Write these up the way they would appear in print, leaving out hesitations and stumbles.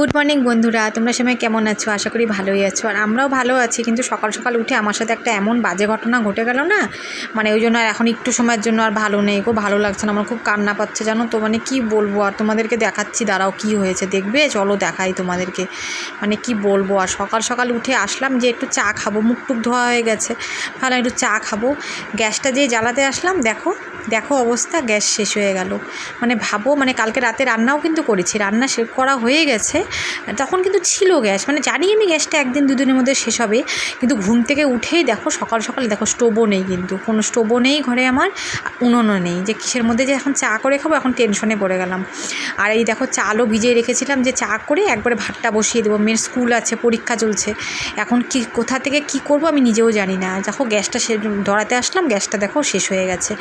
Good morning বন্ধুরা, তোমরা সবাই কেমন আছো? আশা করি ভালোই আছো। আর আমরাও ভালো আছি, কিন্তু সকাল সকাল উঠে আমার সাথে একটা এমন বাজে ঘটনা ঘটে গেল না, মানে ওই জন্য আর এখন একটু সময়ের জন্য আর ভালো নেই, খুব ভালো লাগছে না, আমার খুব কান্না পাচ্ছে জানো তো। মানে কি বলবো আর তোমাদেরকে, দেখাচ্ছি দাঁড়াও কি হয়েছে, দেখবে চলো দেখাই তোমাদেরকে। মানে কি বলবো, আর সকাল সকাল উঠে আসলাম যে একটু চা খাবো, মুখ টুক ধোয়া হয়ে গেছে, ভালো একটু চা খাবো। গ্যাসটা দিয়ে জ্বালাতে আসলাম, দেখো দেখো অবস্থা, গ্যাস শেষ হয়ে গেল। মানে ভাবো, মানে কালকে রাতে রান্নাও কিন্তু করেছি, রান্না শেষ করা হয়ে গেছে, তখন কিন্তু ছিল গ্যাস, মানে জানি আমি গ্যাসটা একদিন দুদিনের মধ্যে শেষ হবে, কিন্তু ঘুম থেকে উঠেই দেখো সকাল সকাল দেখো স্টোভও নেই, কিন্তু কোনো স্টোভও নেই ঘরে আমার, উনুনও নেই, যে কিসের মধ্যে যে এখন চা করে খাবো, এখন টেনশনে পড়ে গেলাম। আর এই দেখো চালও ভিজিয়ে রেখেছিলাম যে চা করে একবারে ভাতটা বসিয়ে দেবো, মেয়ের স্কুল আছে, পরীক্ষা চলছে, এখন কি কোথা থেকে কি করব আমি নিজেও জানি না। দেখো গ্যাসটা ধরাতে আসলাম, গ্যাসটা দেখো শেষ হয়ে গেছে।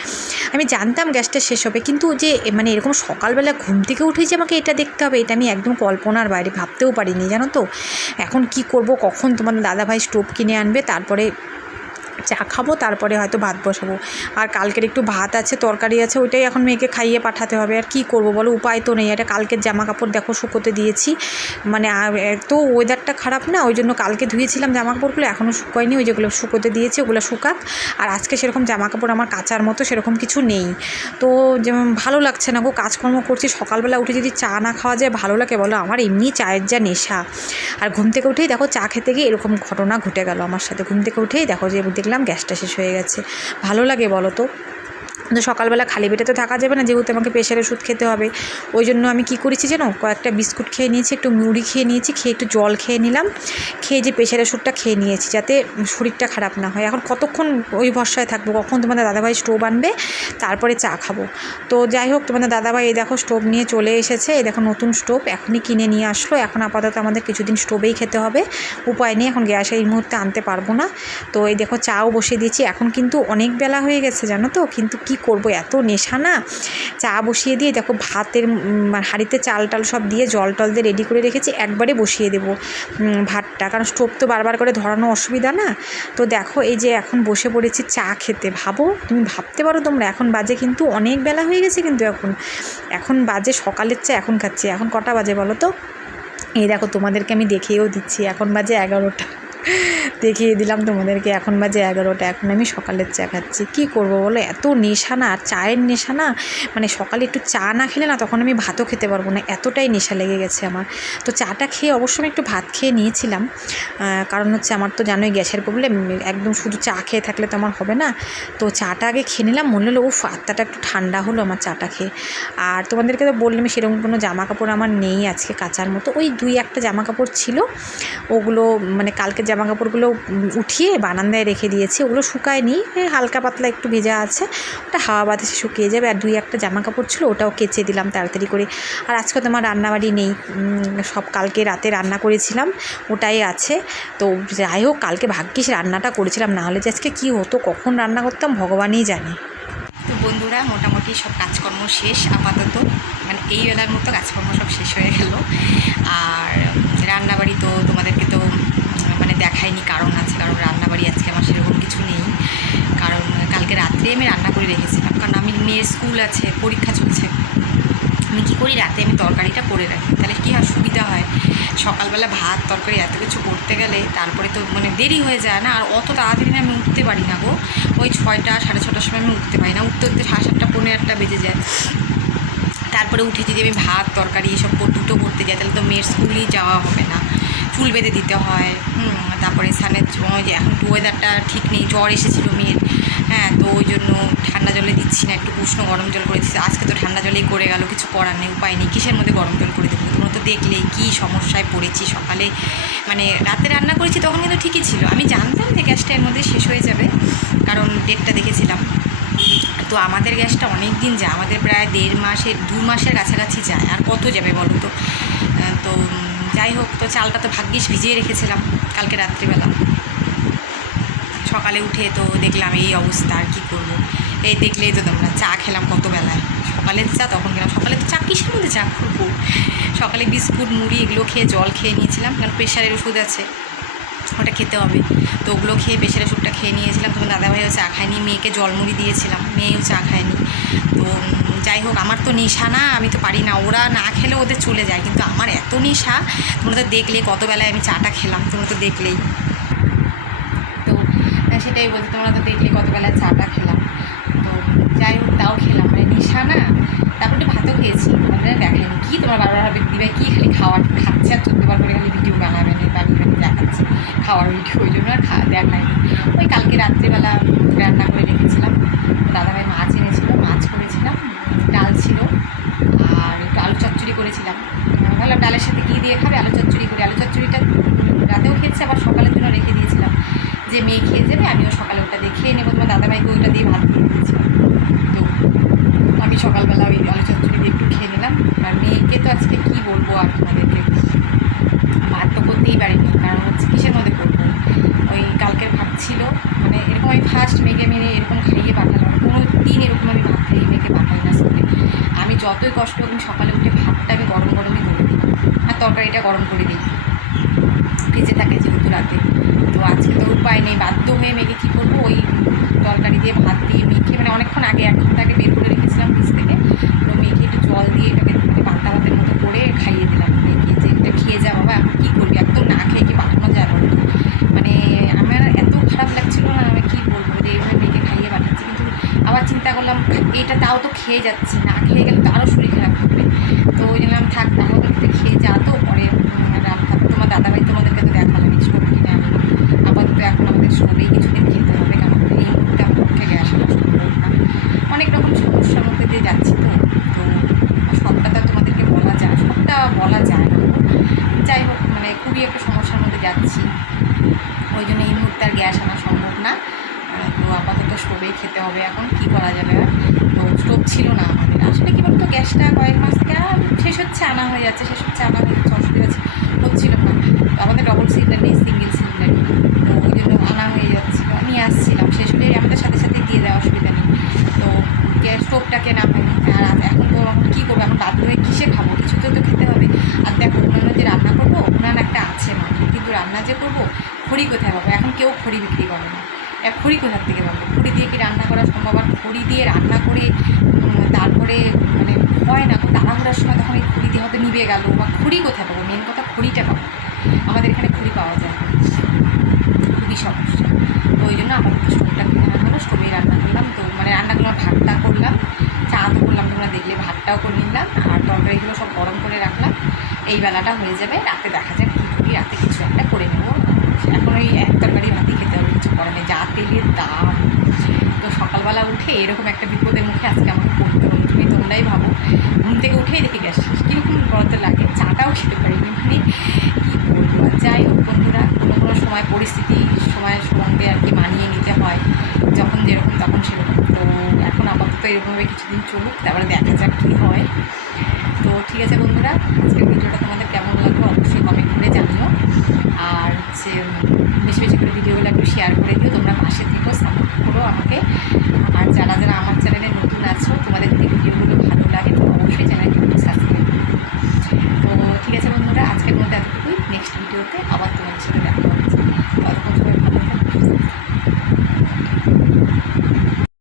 আমি জানতাম গ্যাসটা শেষ হবে, কিন্তু যে মানে এরকম সকালবেলা ঘুম থেকে উঠে যে আমাকে এটা দেখতে হবে, এটা আমি একদম কল্পনার বাইরে, ভাবতেও পারিনি জানো তো। এখন কি করব, কখন তোমাদের দাদাভাই স্টোভ কিনে আনবে, তারপরে চা খাবো, তারপরে হয়তো ভাত বসাবো। আর কালকের একটু ভাত আছে, তরকারি আছে, ওইটাই এখন মেয়েকে খাইয়ে পাঠাতে হবে। আর কি করব বলো, উপায় তো নেই। এটা কালকের জামা কাপড় দেখো শুকোতে দিয়েছি, মানে এত ওয়েদারটা খারাপ না, ওই জন্য কালকে ধুয়েছিলাম জামা কাপড়গুলো, এখনও শুকোয়নি, ওই যেগুলো শুকোতে দিয়েছি ওগুলো শুকাক। আর আজকে সেরকম জামা কাপড় আমার কাচার মতো সেরকম কিছু নেই, তো যেমন ভালো লাগছে না গো, কাজকর্ম করছি, সকালবেলা উঠে যদি চা না খাওয়া যায় ভালো লাগে বলো? আমার এমনি চায়ের যা নেশা। আর ঘুম থেকে উঠেই দেখো চা খেতে গিয়ে এরকম ঘটনা ঘটে গেল আমার সাথে। ঘুম থেকে উঠেই দেখো যে দেখলাম গ্যাসটা শেষ হয়ে গেছে। ভালো লাগে বলো তো? কিন্তু সকালবেলা খালি পেটে তো থাকা যাবে না, যেহেতু আমাকে প্রেশারের ওষুধ খেতে হবে। ওই জন্য আমি কি করেছি জানো, কয়েকটা বিস্কুট খেয়ে নিয়েছি, একটু মুড়ি খেয়ে নিয়েছি, খেয়ে একটু জল খেয়ে নিলাম, খেয়ে যে প্রেশারের ওষুধটা খেয়ে নিয়েছি, যাতে শরীরটা খারাপ না হয়। এখন কতক্ষণ ওই ভরসায় থাকবো, কখন তোমাদের দাদাভাই স্টোভ আনবে, তারপরে চা খাবো। তো যাই হোক, তোমাদের দাদাভাই এই দেখো স্টোভ নিয়ে চলে এসেছে, এই দেখো নতুন স্টোভ এখনই কিনে নিয়ে আসলো। এখন আপাতত আমাদের কিছুদিন স্টোভেই খেতে হবে, উপায় নেই, এখন গ্যাসে এই মুহূর্তে আনতে পারবো না। তো এই দেখো চাও বসিয়ে দিয়েছি, এখন কিন্তু অনেক বেলা হয়ে গেছে জানো তো, কিন্তু কি করব, এত নেশা না। চা বসিয়ে দিয়ে দেখো ভাতের হাঁড়িতে চাল টাল সব দিয়ে জল টল দিয়ে রেডি করে রেখেছি, একবারে বসিয়ে দেবো ভাতটা, কারণ স্টোভ তো বারবার করে ধরানো অসুবিধা না। তো দেখো এই যে এখন বসে পড়েছি চা খেতে। ভাবো, তুমি ভাবতে পারো তোমরা, এখন বাজে কিন্তু অনেক বেলা হয়ে গেছে, কিন্তু এখন বাজে সকালের চা এখন খাচ্ছি। এখন কটা বাজে বলো তো? এই দেখো তোমাদেরকে আমি দেখিয়েও দিচ্ছি, এখন বাজে 11টা, দেখিয়ে দিলাম তোমাদেরকে, এখন বাজে 11টা, এখন আমি সকালের চা খাচ্ছি। কী করবো বলো, এত নেশা না, আর চায়ের নেশা না, মানে সকালে একটু চা না খেলে না তখন আমি ভাতও খেতে পারবো না, এতটাই নেশা লেগে গেছে আমার। তো চাটা খেয়ে অবশ্য আমি একটু ভাত খেয়ে নিয়েছিলাম, কারণ হচ্ছে আমার তো জানোই গ্যাসের প্রবলেম, একদম শুধু চা খেয়ে থাকলে তো আমার হবে না। তো চাটা আগে খেয়ে নিলাম, মনে হলো উফ, আত্মাটা একটু ঠান্ডা হলো আমার চাটা খেয়ে। আর তোমাদেরকে তো বললাম সেরকম কোনো জামা কাপড় আমার নেই আজকে কাচার মতো, ওই 2-1টা জামা কাপড় ছিল, ওগুলো মানে কালকে জামা কাপড়গুলো উঠিয়ে বারান্দায় রেখে দিয়েছি, ওগুলো শুকায়নি, হালকা পাতলা একটু ভেজা আছে, ওটা হাওয়া বাতাসে শুকিয়ে যাবে। আর 2-1টা জামা কাপড় ছিল, ওটাও কেচে দিলাম তাড়াতাড়ি করে। আর আজকে তো আমার রান্নাবাড়ি নেই, সব কালকে রাতে রান্না করেছিলাম ওটাই আছে। তো যাই হোক, কালকে ভাগ্যিস রান্নাটা করেছিলাম, না হলে যে আজকে কী হতো, কখন রান্না করতাম ভগবানই জানে। তো বন্ধুরা, মোটামুটি সব কাজকর্ম শেষ আপাতত, মানে এই বেলার মতো কাজকর্ম সব শেষ হয়ে গেল। আর রান্নাবাড়ি তো তোমাদেরকে তো মানে দেখাইনি, কারণ আছে, কারণ রান্নাবাড়ি আজকে আমার সেরকম কিছু নেই, কারণ কালকে রাত্রে আমি রান্না করে রেখেছিলাম, কারণ আমি মেয়ের স্কুল আছে, পরীক্ষা চলছে, আমি কী করি রাতে আমি তরকারিটা করে রাখি, তাহলে কী হয় সুবিধা হয়, সকালবেলা ভাত তরকারি এত কিছু করতে গেলে তারপরে তো মানে দেরি হয়ে যায় না। আর অত তাড়াতাড়ি আমি উঠতে পারি না গো, ওই 6টা 6:30 সময় আমি উঠতে পারি না, উঠতে 7:30 পৌনে 8টা বেজে যায়। তারপরে উঠে যদি আমি ভাত তরকারি এসব দুটো করতে যাই, তাহলে তো মেয়ের স্কুলেই যাওয়া হবে না, চুল বেঁধে দিতে হয়। তারপরে স্নানের সময় যে এখন ওয়েদারটা ঠিক নেই, জ্বর এসেছিলো মেয়ের, হ্যাঁ, তো ওই জন্য ঠান্ডা জলে দিচ্ছি না, একটু উষ্ণ গরম জল করে দিচ্ছি। আজকে তো ঠান্ডা জলেই করে গেল, কিছু করার নেই, উপায় নেই, কিসের মধ্যে গরম জল করে দেবো? তোমরা তো দেখলেই কী সমস্যায় পড়েছি সকালে, মানে রাতে রান্না করেছি তখন কিন্তু ঠিকই ছিল, আমি জানতাম যে গ্যাসটা এর মধ্যে শেষ হয়ে যাবে, কারণ ডেটটা দেখেছিলাম। তো আমাদের গ্যাসটা অনেক দিন যায়, আমাদের প্রায় 2 মাসের কাছাকাছি যায়, আর কত যাবে বলো তো? তো যাই হোক, তো চালটা তো ভাগ্যিস ভিজিয়ে রেখেছিলাম কালকে রাত্রিবেলা, সকালে উঠে তো দেখলাম এই অবস্থা, আর কী করবো? এই দেখলেই তো তোমরা, চা খেলাম কত বেলায়, সকালের চা তখন খেলাম, সকালে তো চা কিসের মধ্যে চা করবো, সকালে বিস্কুট মুড়ি এগুলো খেয়ে জল খেয়ে নিয়েছিলাম, কারণ প্রেশারের ওষুধ আছে, ওটা খেতে হবে। তো ওগুলো খেয়ে প্রেশারের ওষুধটা খেয়ে নিয়েছিলাম। তোমার দাদাভাইও চা খায়নি, মেয়েকে জলমুড়ি দিয়েছিলাম, মেয়েও চা খায়নি। তো যাই হোক, আমার তো নেশা না, আমি তো পারি না, ওরা না খেলে ওদের চলে যায়, কিন্তু আমার এত নেশা। তোমরা তো দেখলে কত বেলায় আমি চাটা খেলাম, তোমরা তো দেখলেই। তো সেটাই বলছি, তোমরা তো দেখলে কত বেলায় চাটা খেলাম। তো যাই হোক, তাও খেলাম, মানে নেশা না। তারপর একটু ভাতও খেয়েছি, তোমাদের দেখায়নি কি, তোমার বারবার হবে দিদিভাই কী খালি খাচ্ছে আর 14 বার করে খালি ভিডিও বানিয়ে দেখাচ্ছে খাওয়ার ভিডিও, ওই জন্য আর দেখায়নি। ওই কালকে রাত্রিবেলা রান্না করে রেখেছিলাম, দাদাভাই মাছ এনেছিল, মাছ করেছিলাম, ডাল ছিল, আর একটু আলু চচ্চড়ি করেছিলাম। ভাবলাম ডালের সাথে কী দিয়ে খাবে, আলু চচ্চড়ি করে। আলু চচ্চড়িটা রাতেও খেয়েছে, আবার সকালের জন্য রেখে দিয়েছিলাম, যে মেয়ে খেয়ে যাবে, আমিও সকালে ওটা দিয়ে খেয়ে নেবো। তোমার দাদাভাইকে ওইটা দিয়ে ভাত দিয়ে দিয়েছিলাম। তো আমি সকালবেলা ওই আলু চচ্চড়ি দিয়ে একটু খেয়ে নিলাম। আর মেয়েকে তো আজকে কী বলবো আর তোমাদেরকে, ভাত তো করতেই পারিনি, কারণ হচ্ছে কিসের মধ্যে করবো, ওই কালকের ভাত ছিল, মানে এরকম আমি ফার্স্ট মেয়েকে মেরে এরকম খাইয়ে পাঠালাম। কোনো দিন এরকম আমি ভাত খাইয়ে মেয়েকে পাঠাই না স্কুলে। আমি যতই কষ্ট হোক, আমি সকালে উঠে ভাতটা আমি গরমই করে দিই, আর তরকারিটা গরম করে দিই, ভেজে থাকে যেহেতু রাতে। তো আজকে তো উপায় নেই, বাধ্য হয়ে মেয়েকে কী করবো, ওই তরকারি দিয়ে ভাত দিয়ে মেখে, মানে অনেকক্ষণ আগে 1 ঘন্টা আগে বের করে রেখেছিলাম ফ্রিজ থেকে। তো মেখে একটু জল দিয়ে এটাকে পান্তা ভাতের মতো করে খাইয়ে দিলাম মেয়েকে, যে এটা খেয়ে যা বাবা। এখন কী করবি, একদম না খেয়ে কি পাঠানো যায় বলো? মানে আমার এত খারাপ লাগছিল না, আমি কী বলবো, যে এইভাবে মেয়েকে খাইয়ে পাঠাচ্ছি। কিন্তু আবার চিন্তা করলাম, এটা তাও তো খেয়ে যাচ্ছে, না খেয়ে গেলে তো আরও শরীর খারাপ করবে। তো ওই জন্য থাক, আমাদেরকে খেয়ে যা, তো পরে তোমার দাদাভাই তোমাদেরকে তো দেখালাম স্টোভ কিনে আনলো। আপাতত এখন আমাদের স্টোভেই কিছুদিন খেতে হবে, কারণ এই মুহূর্তে আমার পক্ষে গ্যাস আনা সম্ভব না। অনেক রকম সমস্যার মধ্যে দিয়ে যাচ্ছি। তো সবটা তো তোমাদেরকে বলা যায়, সবটা বলা যায় না। যাই হোক, মানে খুবই একটা সমস্যার মধ্যে যাচ্ছি, ওই জন্য এই মুহূর্তে আর গ্যাস আনা সম্ভব না। তো আপাতত স্টোভেই খেতে হবে, এখন কী করা যাবে আর। তো স্টোভ ছিল না আমাদের, আসলে কী বলতো, গ্যাসটা কয়েক মাস থেকে শেষ হচ্ছে, আনা হয়ে যাচ্ছে, অসুবিধা হচ্ছিল না। তো আমাদের ডবল সিলিন্ডার নেই, সিঙ্গেল সিলিন্ডার। তো ওই জন্য আনা হয়ে যাচ্ছিলো, নিয়ে আসছিলাম, শেষ হলে আমাদের সাথে সাথে দিয়ে দেওয়া, অসুবিধা নেই। তো গ্যাস স্টোভটা কেনা হয়নি, আর এখন তো কী করবো, এখন বাধ্য হয়ে কিসে খাবো, কিছুতেও তো খেতে হবে। আর দেখো, উনানে যে রান্না করবো, উনান একটা আছে মানে, কিন্তু রান্না যে করবো, খড়ি কোথায় পাবো? এখন কেউ খড়ি বিক্রি করে না, খড়ি কোথার থেকে পাবো? খড়ি দিয়ে কি রান্না করা সম্ভব? আর খড়ি দিয়ে রান্না করে তারপরে মানে হয় না, তাড়াহুড়ার সময় তখন এই খড়ি দিয়ে হয়তো নিভে গেল, বা খড়ি কোথায় পাবো? মেন কথা খড়িটা পাবো, আমাদের এখানে খড়ি পাওয়া যায় না, খুবই সমস্যা। তো ওই জন্য আপাতত স্টোভটা কিনে আনা হলো, স্টোভেই রান্না করলাম। তো মানে রান্না করলাম, ভাতটা করলাম, চা তো করলাম, তোমরা দেখলে, ভাতটাও করে নিলাম, আর তরকারিগুলো সব গরম করে রাখলাম। এই বেলাটা হয়ে যাবে, রাতে দেখা যাক কী করি, রাতে কিছু একটা করে নেবো। এখন ওই এক তরকারি ভাতই খেতে হবে, কিছু করে নেই, যা তেলের দাম। তো সকালবেলা উঠে এরকম একটা বিপদের মুখে আজকে আমাকে পড়তে হলো। তোমরাই ভাবো, ঘুম থেকে উঠেই দেখে গ্যাস শেষ, কীরকম বলতে লাগে, চাটাও খেতে পারিনি, মানে কী বলবো। আর যাই হোক বন্ধুরা, কোনো সময় পরিস্থিতি সময়ের সঙ্গে আর কি মানিয়ে নিতে হয়, যখন যেরকম তখন সেরকম। তো এখন আপাতত এরকমভাবে কিছুদিন চলুক, তারপরে দেখা যাক কী হয়। তো ঠিক আছে বন্ধুরা, আজকের ভিডিওটা তোমাদের কেমন লাগলো অবশ্যই কমেন্ট করে জানিও। আর হচ্ছে বেশি বেশি করে ভিডিওগুলো একটু শেয়ার করে দিও, তোমরা পাশে থেকেও সাপোর্ট করো আমাকে। আর যারা যারা আমার চ্যানেলে নতুন আছো, তোমাদের যদি ভিডিওগুলো